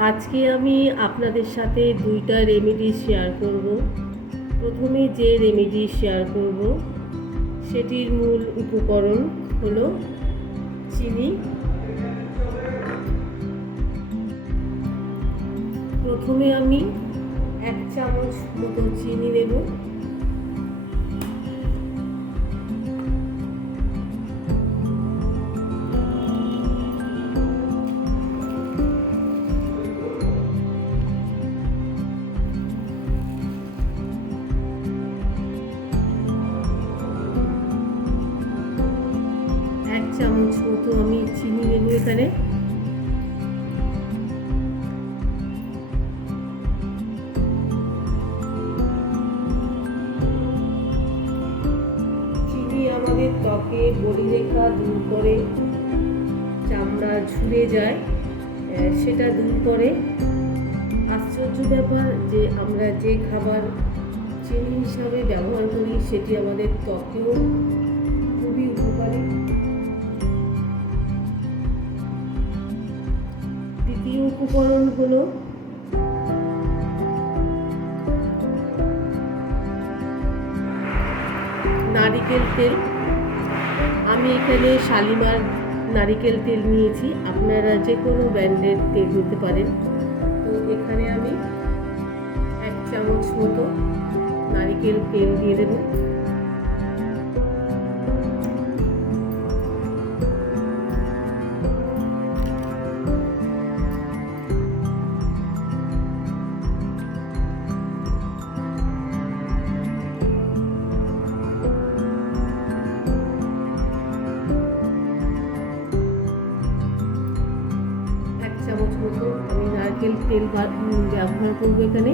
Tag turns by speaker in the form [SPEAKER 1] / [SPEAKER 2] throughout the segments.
[SPEAKER 1] আজকে আমি আপনাদের সাথে দুইটা রেমেডি শেয়ার করব। প্রথমে যে রেমেডি শেয়ার করব, সেটির মূল উপকরণ হলো চিনি। প্রথমে আমি এক চামচ মতো চিনি নেব। এখানে। চিনি আমাদের ত্বকে বলিরেখা দূর করে, চামড়া ঝুলে যায় সেটা দূর করে। আশ্চর্য ব্যাপার যে আমরা যে খাবার চিনি হিসাবে ব্যবহার করি, সেটি আমাদের ত্বকেও উপকরণ হলো নারিকেল তেল। আমি এখানে শালিমার নারিকেল তেল নিয়েছি। আপনারা যে কোনো ব্র্যান্ডের তেল নিতে পারেন। তো এখানে আমি এক চামচ মতো নারিকেল তেল দিয়ে দেবো। নারকেল তেল ব্যবহার করব এখানে।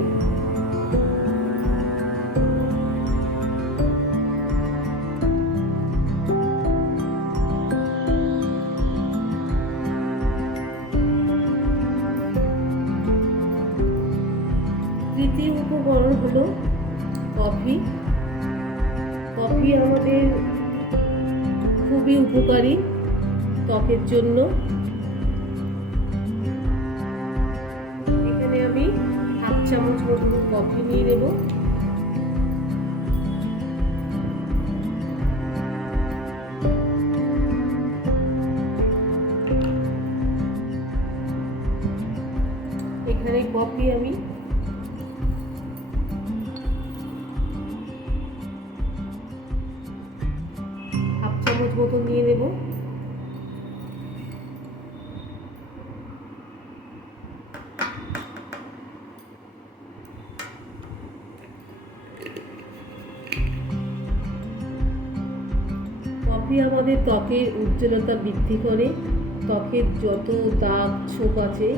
[SPEAKER 1] তৃতীয় উপকরণ হলো কফি। কফি আমাদের খুবই উপকারী ত্বকের জন্য। চামচ মতো কফি নিয়ে নেব। এখানে কফি আমি হাফ চামচ মতো নিয়ে নেব। আমাদের ত্বকের উজ্জ্বলতা বৃদ্ধি করে, ত্বকের যত দাগ ছোপ আছে,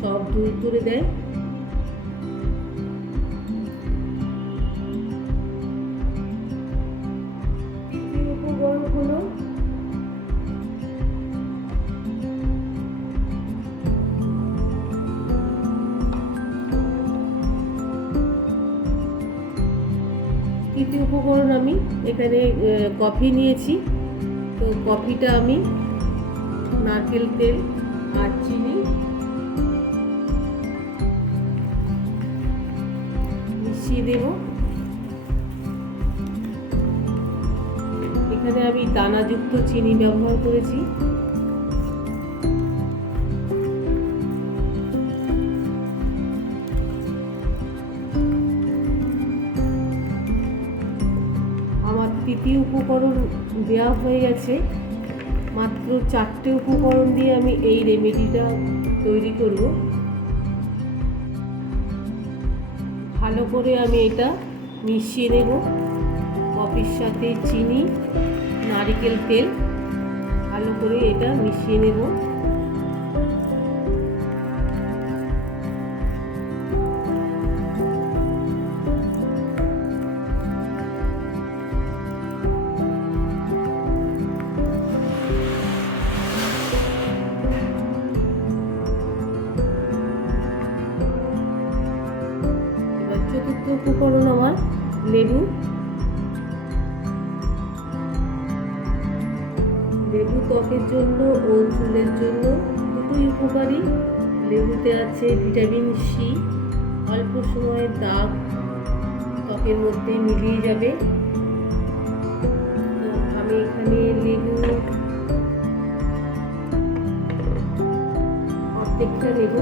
[SPEAKER 1] সব দূর করে দেয়। হলো তৃতীয় উপকরণ আমি এখানে কফি নিয়েছি। তো কফিটা আমি, নারকেল তেল আর চিনি। মিশিয়ে দেব। এখানে আমি দানাযুক্ত চিনি ব্যবহার করেছি। আমার তৃতীয় উপকরণ দেওয়া হয়ে গেছে। মাত্র চারটে উপকরণ দিয়ে আমি এই রেমেডিটা তৈরি করব। ভালো করে আমি এটা মিশিয়ে নেব। কফির সাথে চিনি, নারিকেল তেল, ভালো করে এটা মিশিয়ে নেব। চতুর্থ উপকরণ আমার লেবু। লেবু ত্বকের জন্য ও চুলের জন্য দুটোই উপকারী। লেবুতে আছে ভিটামিন সি। অল্প সময়ে দাগ ত্বকের মধ্যে মিলিয়ে যাবে। তো আমি এখানে লেবু অর্ধেকটা লেবু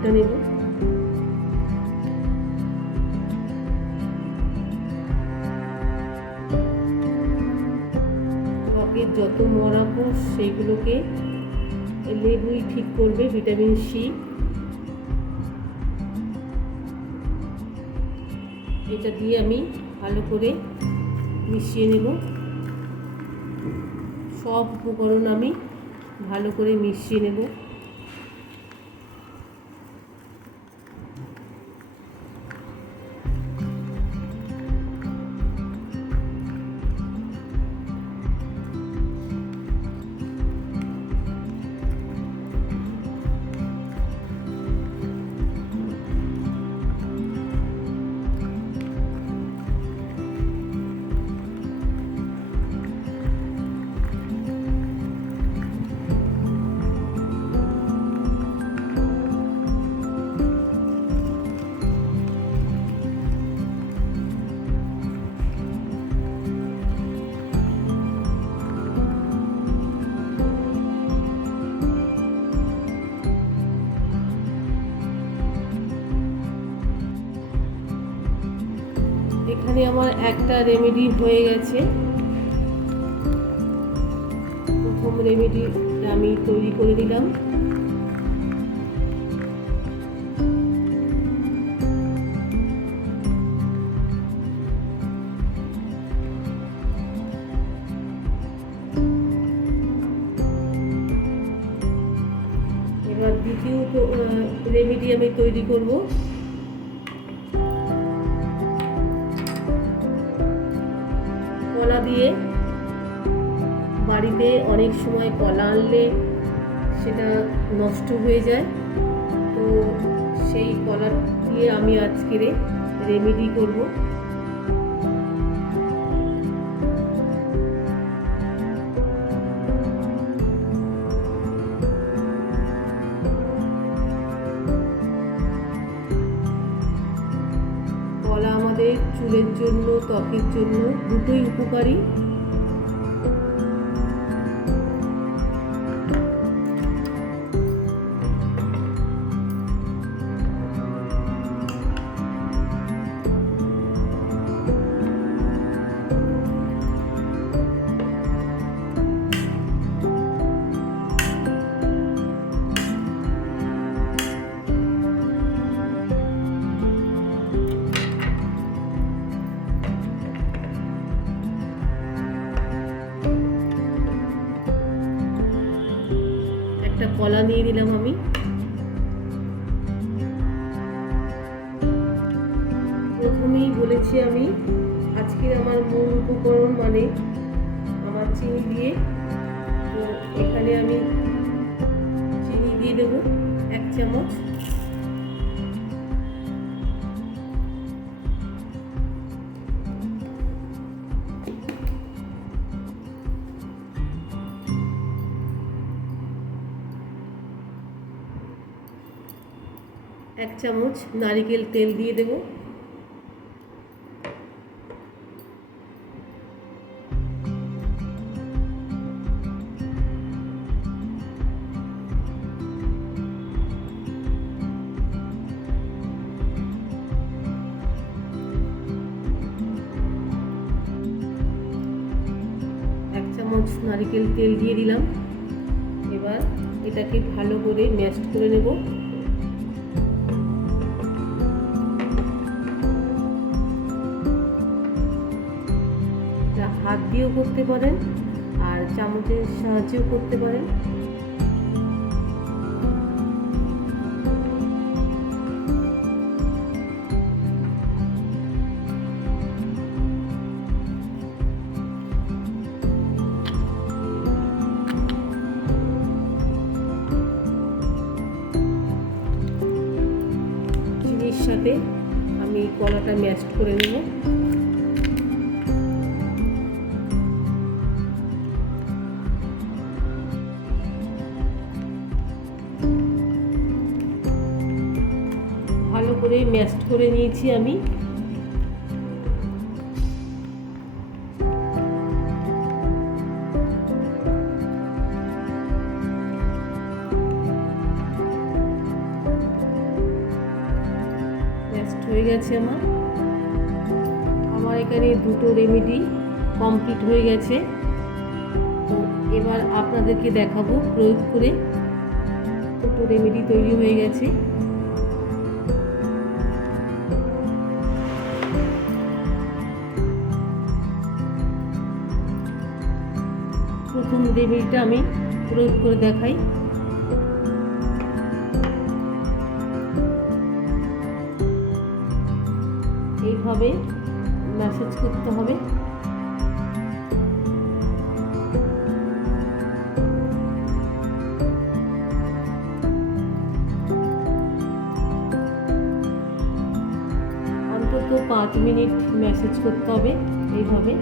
[SPEAKER 1] অর্ধেকটা নেব। ত্বকের যত মরা কোষ সেইগুলোকে লেবুই ঠিক করবে, ভিটামিন সি। এটা দিয়ে আমি ভালো করে মিশিয়ে নেব। সব উপকরণ আমি ভালো করে মিশিয়ে নেব। এখানে আমার একটা রেমেডি হয়ে গেছে। প্রথম রেমেডি আমি তৈরি করে দিলাম। এবার দ্বিতীয় রেমেডি আমি তৈরি করব। বাড়িতে অনেক সময় কলা আনলে সেটা নষ্ট হয়ে যায়। তো সেই কলা দিয়ে আমি আজকের রেমেডি করব। কলা আমাদের চুলের জন্য, ত্বকের জন্য দুটোই উপকারী। কলা দিলাম আমি। প্রথমেই বলেছি আমি, আজকের আমার মূল উপকরণ মানে আমার চিনি দিয়ে। তো এখানে আমি চিনি দিয়ে দেবো এক চামচ। এক চামচ নারিকেল তেল দিয়ে দেব। চামচ নারিকেল তেল দিয়ে দিলাম। এবার এটাকে ভালো করে ম্যাশ করে নেব। হাত দিয়েও করতে পারেন আর চামচের সাহায্যেও করতে পারেন। সাথে আমি কলাটা ম্যাশ করে নেব। করে নিয়েছি আমি। হয়ে গেছে আমার। আমার এখানে দুটো রেমেডি কমপ্লিট হয়ে গেছে। তো এবার আপনাদেরকে দেখাবো প্রয়োগ করে দুটো রেমেডি তৈরি হয়ে গেছে। রেমেডিটা আমি প্রয়োগ করে দেখাই। এইভাবে ম্যাসেজ করতে হবে। অন্তত পাঁচ মিনিট ম্যাসেজ করতে হবে, এইভাবে।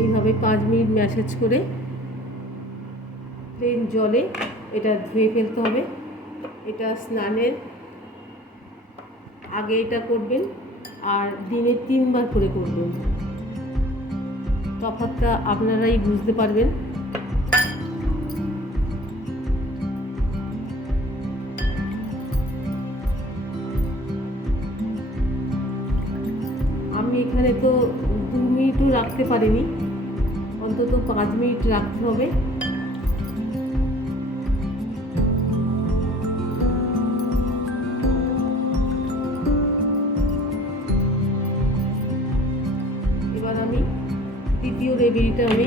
[SPEAKER 1] এইভাবে পাঁচ মিনিট ম্যাসেজ করে প্লেন জলে এটা ধুয়ে ফেলতে হবে। এটা স্নানের আগে এটা করবেন আর দিনে তিনবার করে করবেন। তফাৎটা আপনারাই বুঝতে পারবেন। আমি এখানে তো দু মিনিটও রাখতে পারিনি। অন্তত পাঁচ মিনিট রাখতে হবে। এবার আমি দ্বিতীয় রেবিটা আমি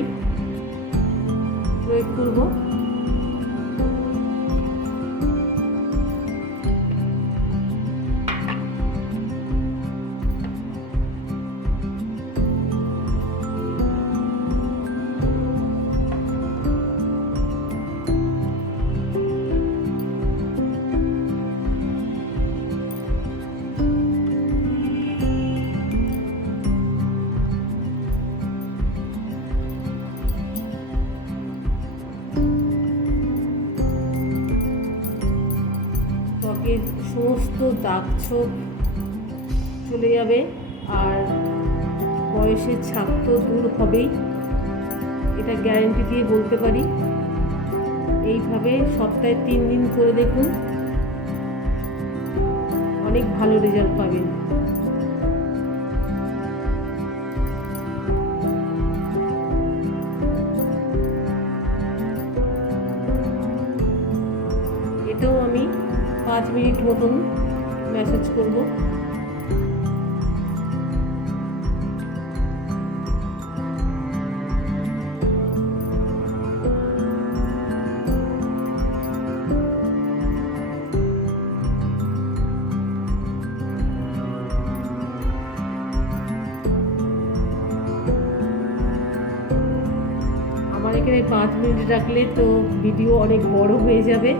[SPEAKER 1] ত্বকের সমস্ত দাগ ছোপ চলে যাবে আর বয়সের ছাপ তো দূর হবেই। এটা গ্যারেন্টি দিয়ে বলতে পারি। এইভাবে সপ্তাহে তিন দিন করে দেখুন। অনেক ভালো রেজাল্ট পাবেন। পাঁচ মিনিট মতন ম্যাসেজ করব। আমার এখানে পাঁচ মিনিট রাখলে তো ভিডিও অনেক বড় হয়ে যাবে।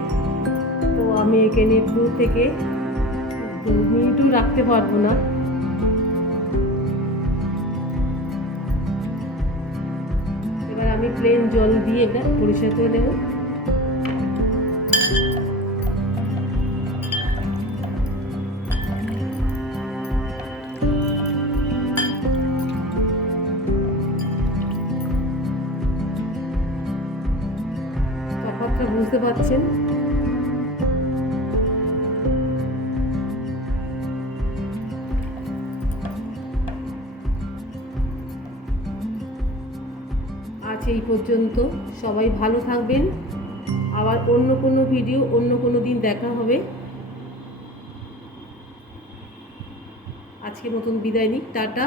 [SPEAKER 1] আমি এখানে দু থেকে দু মিনিটও রাখতে পারব না। এবার আমি প্লেন জল দিয়ে এটা পরিষ্কার করে তফাৎটা বুঝতে পারছেন? এই পর্যন্ত। সবাই ভালো থাকবেন। আবার অন্য কোনো ভিডিও অন্য কোনো দিন দেখা হবে। আজকে নতুন বিদায় নিক টাটা।